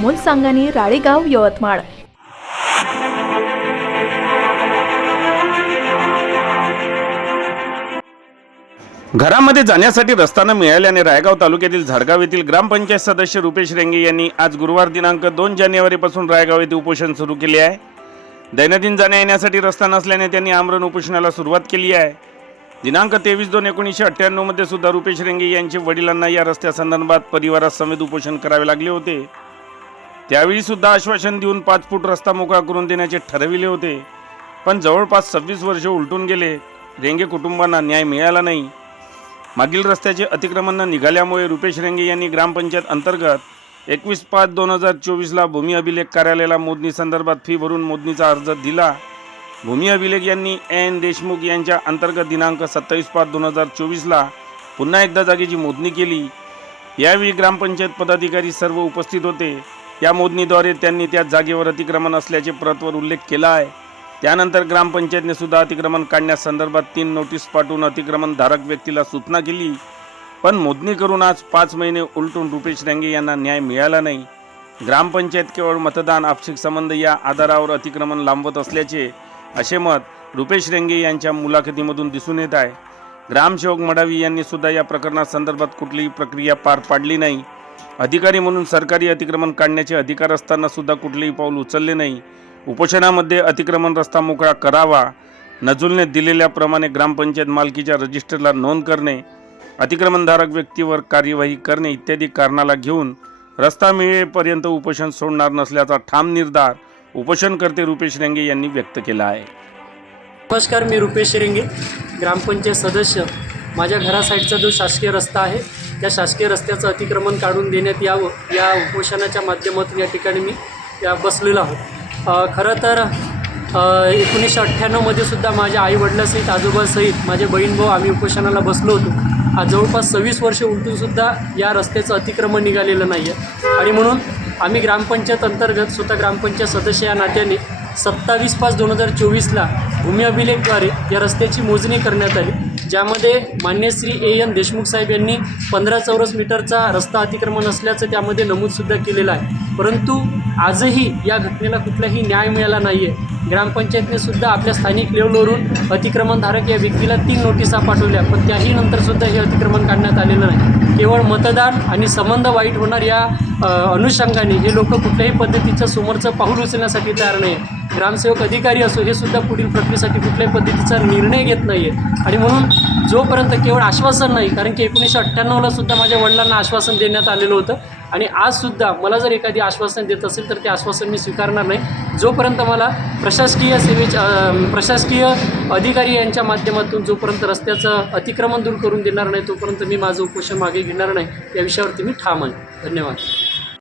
अमोल सांगानी राळेगाव यवतमाळ. घरामध्ये जाण्यासाठी रस्ता न मिळाल्याने रायगाव तालुक्यातील झाडगाव येथील ग्रामपंचायत सदस्य रुपेश रेंगे यांनी आज गुरुवार दिनांक दोन जानेवारीपासून रायगाव येथे उपोषण सुरू केले आहे. दैनंदिन जाण्या येण्यासाठी रस्ता नसल्याने त्यांनी आमरण उपोषणाला सुरुवात केली आहे. दिनांक तेवीस दोन एकोणीसशे अठ्ठ्याण्णवमध्ये सुद्धा रुपेश रेंगे यांचे वडिलांना या रस्त्यासंदर्भात परिवारासमेत उपोषण करावे लागले होते. त्यावेळी सुद्धा आश्वासन देऊन पाच फूट रस्ता मोकळा करून देण्याचे ठरविले होते. पण जवळपास सव्वीस वर्ष उलटून गेले. रेंगे कुटुंबांना न्याय मिळाला नाही. मागील रस्त्याचे अतिक्रमण न निघाल्यामुळे रुपेश रेंगे यांनी ग्रामपंचायत अंतर्गत एकवीस पाच दोन हजार चोवीसला भूमी अभिलेख कार्यालयाला मोजणी संदर्भात फी भरून मोजणीचा अर्ज दिला. भूमी अभिलेख यांनी एन. देशमुख यांच्या अंतर्गत दिनांक सत्तावीस पाच दोन हजार चोवीसला पुन्हा एकदा जागेची मोजणी केली. यावेळी ग्रामपंचायत पदाधिकारी सर्व उपस्थित होते. या मोजणीद्वारे त्यांनी त्या जागेवर अतिक्रमण असल्याचे प्रतवर उल्लेख केला आहे. त्यानंतर ग्रामपंचायतने सुद्धा अतिक्रमण काढण्यासंदर्भात तीन नोटीस पाठवून अतिक्रमण धारक व्यक्तीला सूचना केली. पण मोजणी करून आज पाच महिने उलटून रुपेश रेंगे यांना न्याय मिळाला नाही. ग्रामपंचायत केवळ मतदान आपसिक संबंध या आधारावर अतिक्रमण लांबवत असल्याचे असे मत रुपेश रेंगे यांच्या मुलाखतीमधून दिसून येत आहे. ग्रामसेवक मडावी यांनी सुद्धा या प्रकरणासंदर्भात कुठलीही प्रक्रिया पार पाडली नाही. अधिकारी म्हणून सरकारी अतिक्रमण काढण्याचे अधिकार असताना सुद्धा कुठलेही पाऊल उचलले नाही. उपोषणामध्ये अतिक्रमण रस्ता मोकळा करावा नजुलने दिलेल्याप्रमाणे ग्रामपंचायत मालकीच्या रजिस्टरला नोंद करणे अतिक्रमणधारक व्यक्तीवर कार्यवाही करणे इत्यादी कारणाला घेऊन रस्ता मिळेपर्यंत उपोषण सोडणार नसल्याचा ठाम निर्धार उपोषणकर्ते रुपेश रेंगे यांनी व्यक्त केला आहे. नमस्कार मी रुपेश रेंगे ग्रामपंचायत सदस्य. माझ्या घरासाईडचा जो शासकीय रस्ता आहे त्या शासकीय रस्त्याचं अतिक्रमण काढून देण्यात यावं या उपोषणाच्या माध्यमातून या ठिकाणी मी या बसलेलो आहोत. खरं तर एकोणीसशे अठ्ठ्याण्णवमध्ये सुद्धा माझ्या आईवडिलासहित आजोबासहित माझे बहीण भाऊ आम्ही उपोषणाला बसलो होतो. आज जवळपास सव्वीस वर्षे उलटूनसुद्धा या रस्त्याचं अतिक्रमण निघालेलं नाही आहे आणि म्हणून आम्ही ग्रामपंचायत अंतर्गत स्वतः ग्रामपंचायत सदस्य या नात्याने सत्तावीस पाच दोन हजार चोवीसला भूमी अभिलेखद्वारे या रस्त्याची मोजणी करण्यात आली. ज्यामध्ये मान्य श्री ए एन देशमुख साहेब यांनी पंधरा चौरस मीटरचा रस्ता अतिक्रमण असल्याचं त्यामध्ये नमूदसुद्धा केलेलं आहे. परंतु आजही या घटनेला कुठलाही न्याय मिळाला नाही आहे ग्रामपंचायतने सुद्धा आपल्या स्थानिक लेवलवरून अतिक्रमणधारक या व्यक्तीला तीन नोटिसा पाठवल्या पण त्याही नंतरसुद्धा हे अतिक्रमण काढण्यात आलेलं नाही. केवळ मतदान आणि संबंध वाईट होणार या अनुषंगाने हे लोक कुठल्याही पद्धतीचं समोरचं पाऊल उचलण्यासाठी तयार नाही आहे ग्रामसेवक अधिकारी असो हे सुद्धा पुढील प्रक्रियेसाठी कुठल्याही पद्धतीचा निर्णय घेत नाही आहे आणि म्हणून जोपर्यंत केवळ आश्वासन नाही कारण की एकोणीसशे अठ्ठ्याण्णवला सुद्धा माझ्या वडिलांना आश्वासन देण्यात आलेलं होतं. आणि आजसुद्धा मला जर एखादी आश्वासन देत असेल तर ते आश्वासन मी स्वीकारणार नाही. जोपर्यंत मला प्रशासकीय सेवेच्या प्रशासकीय अधिकारी यांच्या माध्यमातून जोपर्यंत रस्त्याचं अतिक्रमण दूर करून देणार नाही तोपर्यंत मी माझं उपोषण मागे घेणार नाही. या विषयावरती मी ठाम आहे. धन्यवाद.